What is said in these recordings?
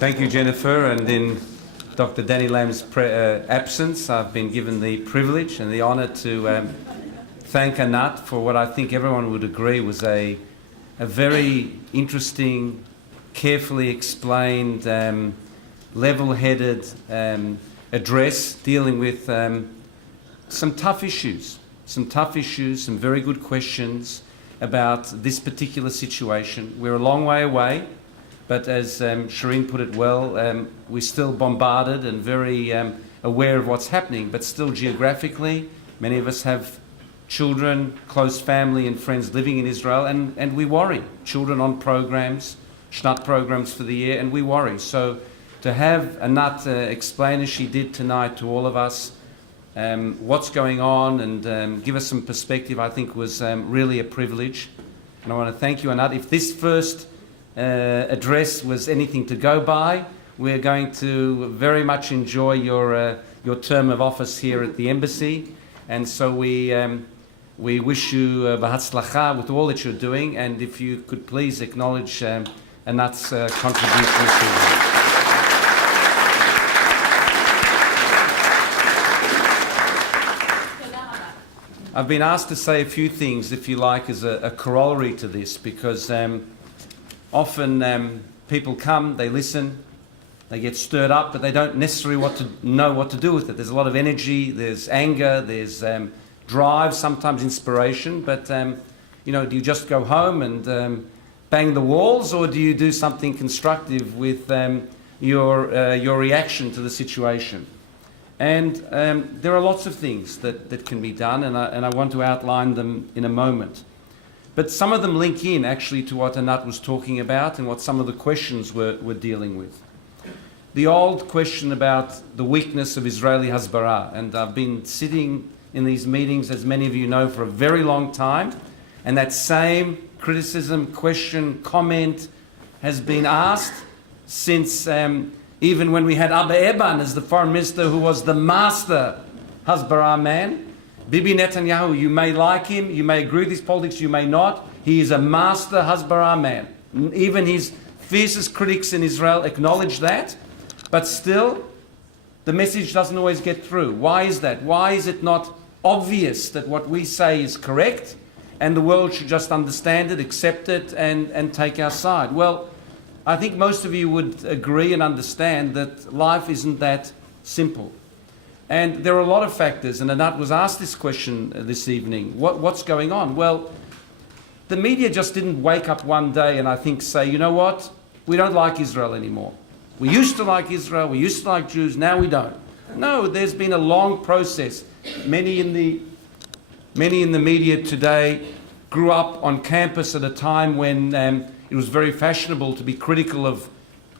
Thank you, Jennifer. And in Dr. Danny Lamb's absence, I've been given the privilege and the honour to thank Anat for what I think everyone would agree was a very interesting, carefully explained, level-headed address dealing with some tough issues, some very good questions about this particular situation. We're a long way away, but as Shireen put it well, we're still bombarded and very aware of what's happening, but still geographically, many of us have children, close family and friends living in Israel, and we worry. Children on programs, Shnat programs for the year, and we worry. So to have Anat explain as she did tonight to all of us what's going on and give us some perspective, I think was really a privilege. And I want to thank you, Anat. If this first address was anything to go by, we're going to very much enjoy your term of office here at the embassy, and so we wish you b'hatzlacha with all that you're doing, and if you could please acknowledge Anat's contribution this evening. I've been asked to say a few things, if you like, as a corollary to this, because often people come, they listen, they get stirred up, but they don't necessarily know what to do with it. There's a lot of energy, there's anger, there's drive, sometimes inspiration, but you know, do you just go home and bang the walls, or do you do something constructive with your reaction to the situation? And there are lots of things that can be done, and I want to outline them in a moment. But some of them link in actually to what Anat was talking about and what some of the questions we're dealing with. The old question about the weakness of Israeli Hasbara, and I've been sitting in these meetings, as many of you know, for a very long time, and that same criticism, question, comment has been asked since even when we had Abba Eban as the foreign minister, who was the master Hasbara man. Bibi Netanyahu, you may like him, you may agree with his politics, you may not. He is a master Hasbara man. Even his fiercest critics in Israel acknowledge that, but still, the message doesn't always get through. Why is that? Why is it not obvious that what we say is correct and the world should just understand it, accept it, and take our side? Well, I think most of you would agree and understand that life isn't that simple. And there are a lot of factors, and Anat was asked this question this evening. What's going on? Well, the media just didn't wake up one day and I think say, you know what, we don't like Israel anymore. We used to like Israel, we used to like Jews, now we don't. No, there's been a long process. Many in the media today grew up on campus at a time when it was very fashionable to be critical of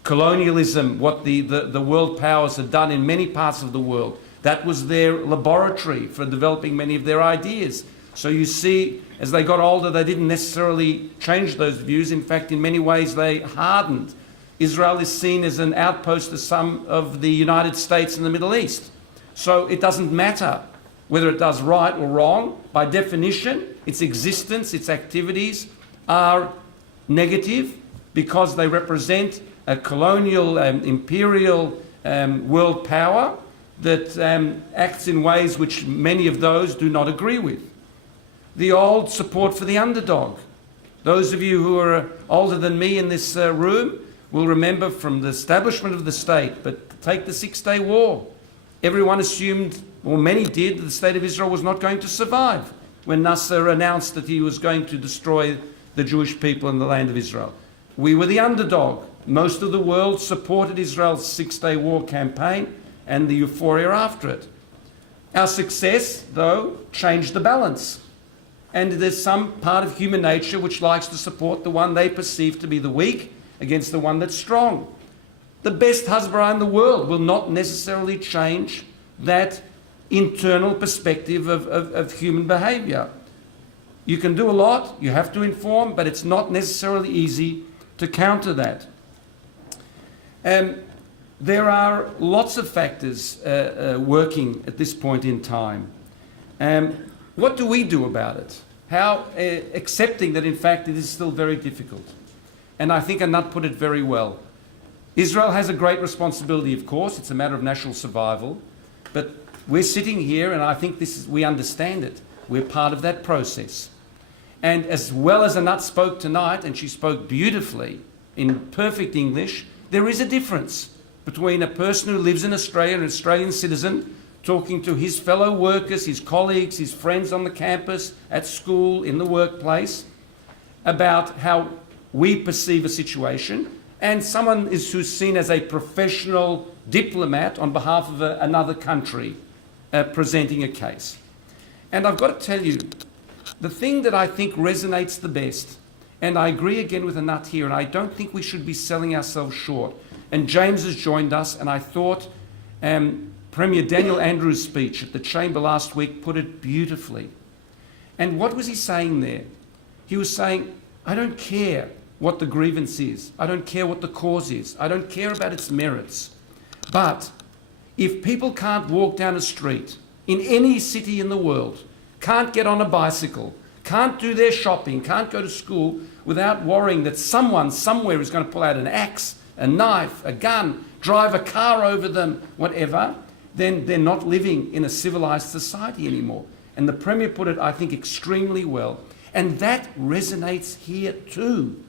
colonialism, what the world powers had done in many parts of the world. That was their laboratory for developing many of their ideas. So you see, as they got older, they didn't necessarily change those views. In fact, in many ways, they hardened. Israel is seen as an outpost of some of the United States in the Middle East. So it doesn't matter whether it does right or wrong. By definition, its existence, its activities are negative because they represent a colonial, imperial world power that acts in ways which many of those do not agree with. The old support for the underdog. Those of you who are older than me in this room will remember from the establishment of the state, but take the Six-Day War. Everyone assumed, or many did, that the state of Israel was not going to survive when Nasser announced that he was going to destroy the Jewish people in the land of Israel. We were the underdog. Most of the world supported Israel's Six-Day War campaign and the euphoria after it. Our success, though, changed the balance. And there's some part of human nature which likes to support the one they perceive to be the weak against the one that's strong. The best Hasbara in the world will not necessarily change that internal perspective of human behavior. You can do a lot, you have to inform, but it's not necessarily easy to counter that. There are lots of factors working at this point in time. What do we do about it? How accepting that in fact it is still very difficult. And I think Anat put it very well. Israel has a great responsibility, of course. It's a matter of national survival. But we're sitting here, and I think we understand it. We're part of that process. And as well as Anat spoke tonight, and she spoke beautifully in perfect English, there is a difference between a person who lives in Australia, an Australian citizen, talking to his fellow workers, his colleagues, his friends on the campus, at school, in the workplace, about how we perceive a situation, and someone who's seen as a professional diplomat on behalf of another country presenting a case. And I've got to tell you, the thing that I think resonates the best, and I agree again with Anat here, and I don't think we should be selling ourselves short. And James has joined us, and I thought Premier Daniel Andrews' speech at the Chamber last week put it beautifully. And what was he saying there? He was saying, I don't care what the grievance is. I don't care what the cause is. I don't care about its merits. But if people can't walk down a street in any city in the world, can't get on a bicycle, can't do their shopping, can't go to school without worrying that someone somewhere is going to pull out an axe, a knife, a gun, drive a car over them, whatever, then they're not living in a civilized society anymore. And the Premier put it, I think, extremely well. And that resonates here too.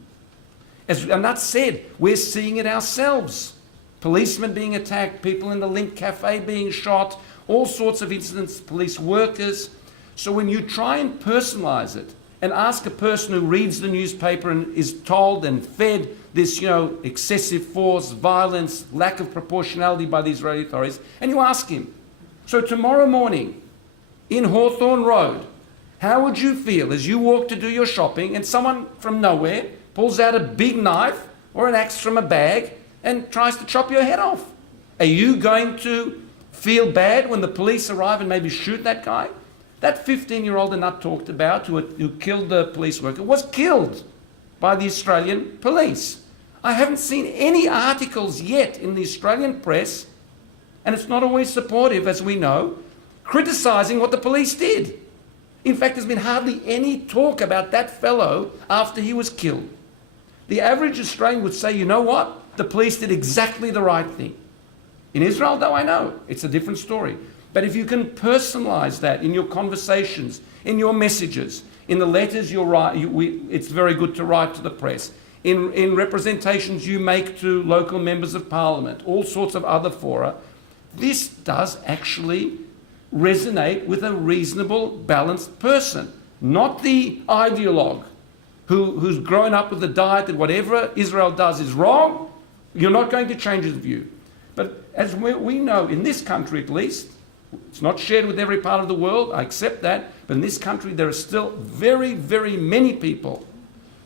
As Anat said, we're seeing it ourselves. Policemen being attacked, people in the Link Cafe being shot, all sorts of incidents, police workers. So when you try and personalize it and ask a person who reads the newspaper and is told and fed this, excessive force, violence, lack of proportionality by the Israeli authorities, and you ask him, so tomorrow morning in Hawthorne Road, how would you feel as you walk to do your shopping and someone from nowhere pulls out a big knife or an axe from a bag and tries to chop your head off? Are you going to feel bad when the police arrive and maybe shoot that guy? That 15-year-old Anat talked about who killed the police worker was killed by the Australian police. I haven't seen any articles yet in the Australian press, and it's not always supportive, as we know, criticising what the police did. In fact, there's been hardly any talk about that fellow after he was killed. The average Australian would say, you know what? The police did exactly the right thing. In Israel, though, I know, it's a different story. But if you can personalize that in your conversations, in your messages, in the letters you write, it's very good to write to the press, in representations you make to local members of parliament, all sorts of other fora, this does actually resonate with a reasonable, balanced person, not the ideologue who's grown up with the diet that whatever Israel does is wrong. You're not going to change his view. But as we know, in this country at least, it's not shared with every part of the world, I accept that, but in this country there are still very, very many people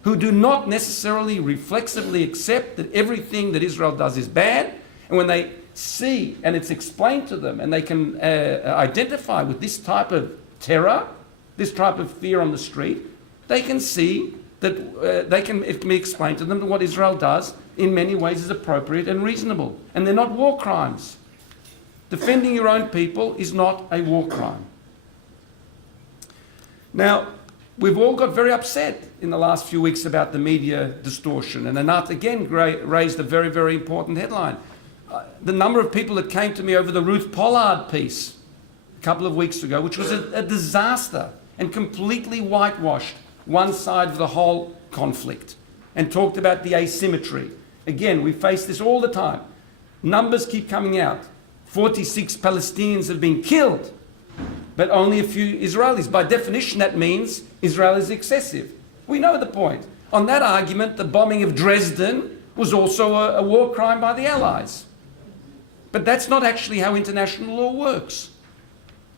who do not necessarily reflexively accept that everything that Israel does is bad, and when they see and it's explained to them and they can identify with this type of terror, this type of fear on the street, they can see that it can be explained to them that what Israel does in many ways is appropriate and reasonable, and they're not war crimes. Defending your own people is not a war crime. Now, we've all got very upset in the last few weeks about the media distortion, and Anat again raised a very, very important headline. The number of people that came to me over the Ruth Pollard piece a couple of weeks ago, which was a disaster and completely whitewashed one side of the whole conflict and talked about the asymmetry. Again, we face this all the time. Numbers keep coming out. 46 Palestinians have been killed, but only a few Israelis. By definition, that means Israel is excessive. We know the point. On that argument, the bombing of Dresden was also a war crime by the Allies. But that's not actually how international law works.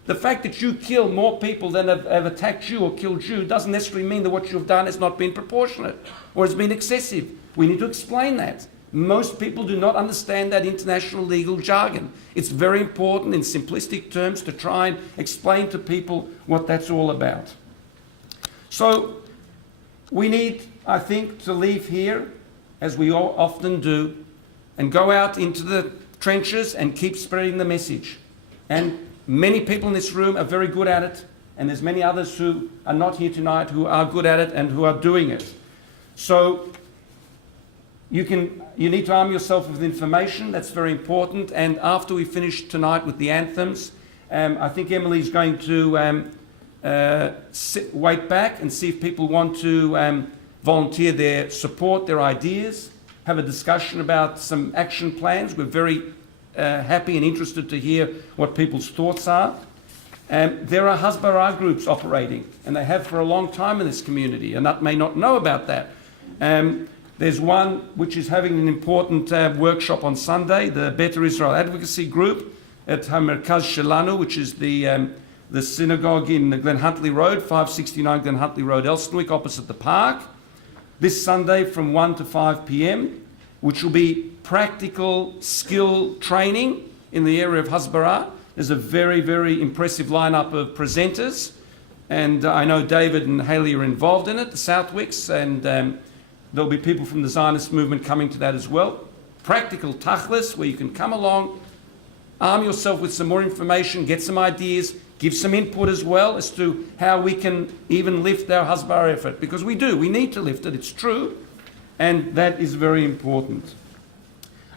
The fact that you kill more people than have attacked you or killed you doesn't necessarily mean that what you've done has not been proportionate or has been excessive. We need to explain that. Most people do not understand that international legal jargon. It's very important in simplistic terms to try and explain to people what that's all about. So we need, I think, to leave here, as we all often do, and go out into the trenches and keep spreading the message. And many people in this room are very good at it, and there's many others who are not here tonight who are good at it and who are doing it. So You need to arm yourself with information. That's very important. And after we finish tonight with the anthems, I think Emily's going to wait back and see if people want to volunteer their support, their ideas, have a discussion about some action plans. We're very happy and interested to hear what people's thoughts are. There are Hasbara groups operating, and they have for a long time in this community. Anat may not know about that. There's one which is having an important workshop on Sunday, the Better Israel Advocacy Group at Hamerkaz Shelanu, which is the synagogue in Glen Huntley Road, 569 Glen Huntley Road, Elsternwick, opposite the park. This Sunday from 1 to 5 p.m, which will be practical skill training in the area of Hasbara. There's a very, very impressive lineup of presenters, and I know David and Haley are involved in it, the Southwicks, and there'll be people from the Zionist movement coming to that as well. Practical tachlis, where you can come along, arm yourself with some more information, get some ideas, give some input as well as to how we can even lift our Hasbara effort, because we need to lift it, it's true, and that is very important.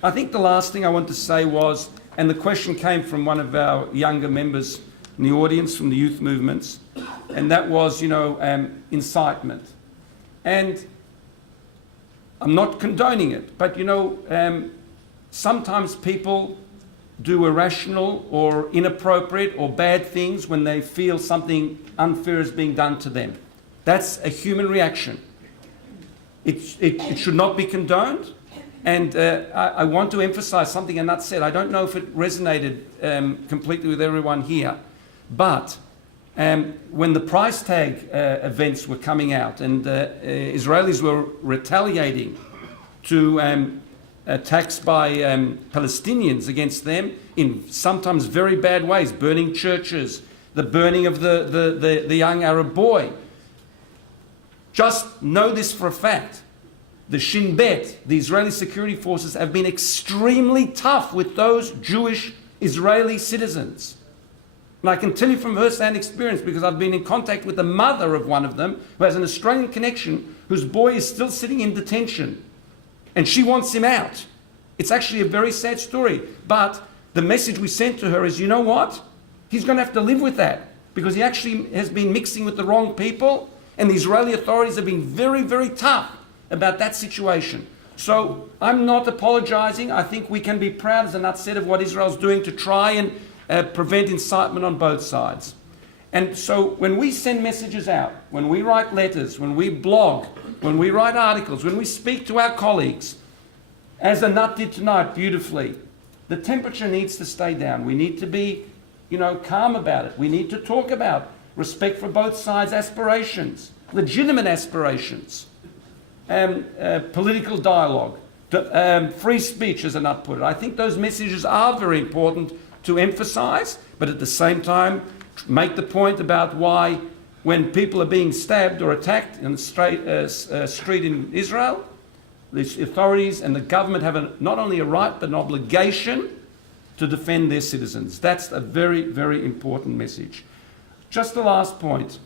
I think the last thing I want to say was, and the question came from one of our younger members in the audience from the youth movements, and that was, incitement. And I'm not condoning it, but sometimes people do irrational or inappropriate or bad things when they feel something unfair is being done to them. That's a human reaction. It should not be condoned. And I want to emphasize something Anat said. I don't know if it resonated completely with everyone here, but when the price tag events were coming out and Israelis were retaliating to attacks by Palestinians against them in sometimes very bad ways, burning churches, the burning of the young Arab boy. Just know this for a fact. The Shin Bet, the Israeli security forces, have been extremely tough with those Jewish Israeli citizens. And I can tell you from first-hand experience, because I've been in contact with the mother of one of them, who has an Australian connection, whose boy is still sitting in detention. And she wants him out. It's actually a very sad story. But the message we sent to her is, you know what? He's going to have to live with that, because he actually has been mixing with the wrong people, and the Israeli authorities have been very, very tough about that situation. So I'm not apologizing. I think we can be proud, as Anat said, of what Israel's doing to try and prevent incitement on both sides. And so when we send messages out, when we write letters, when we blog, when we write articles, when we speak to our colleagues, as Anat did tonight beautifully, the temperature needs to stay down. We need to be, calm about it. We need to talk about respect for both sides' aspirations, legitimate aspirations, political dialogue, free speech, as Anat put it. I think those messages are very important to emphasize, but at the same time, make the point about why, when people are being stabbed or attacked in the street in Israel, the authorities and the government have not only a right but an obligation to defend their citizens. That's a very, very important message. Just the last point.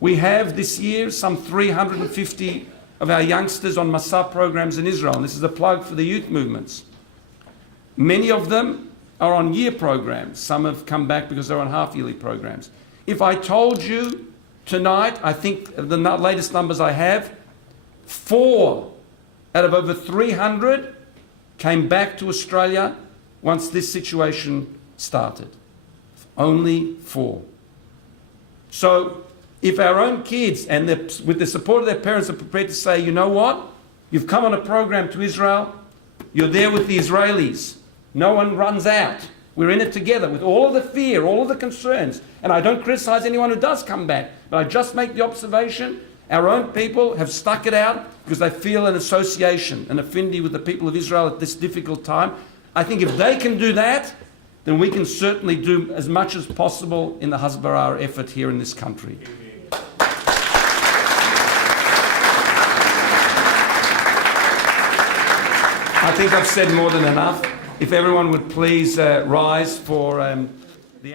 We have this year some 350 of our youngsters on Masa programs in Israel. And this is a plug for the youth movements. Many of them are on year programs. Some have come back because they're on half-yearly programs. If I told you tonight, I think the latest numbers I have, 4 out of over 300 came back to Australia once this situation started. Only 4. So if our own kids, and with the support of their parents, are prepared to say, you know what, you've come on a program to Israel, you're there with the Israelis, no one runs out, we're in it together with all of the fear, all of the concerns, and I don't criticize anyone who does come back, but I just make the observation, our own people have stuck it out because they feel an association, an affinity with the people of Israel at this difficult time. I think if they can do that, then we can certainly do as much as possible in the Hasbara effort here in this country. I think I've said more than enough. If everyone would please rise for the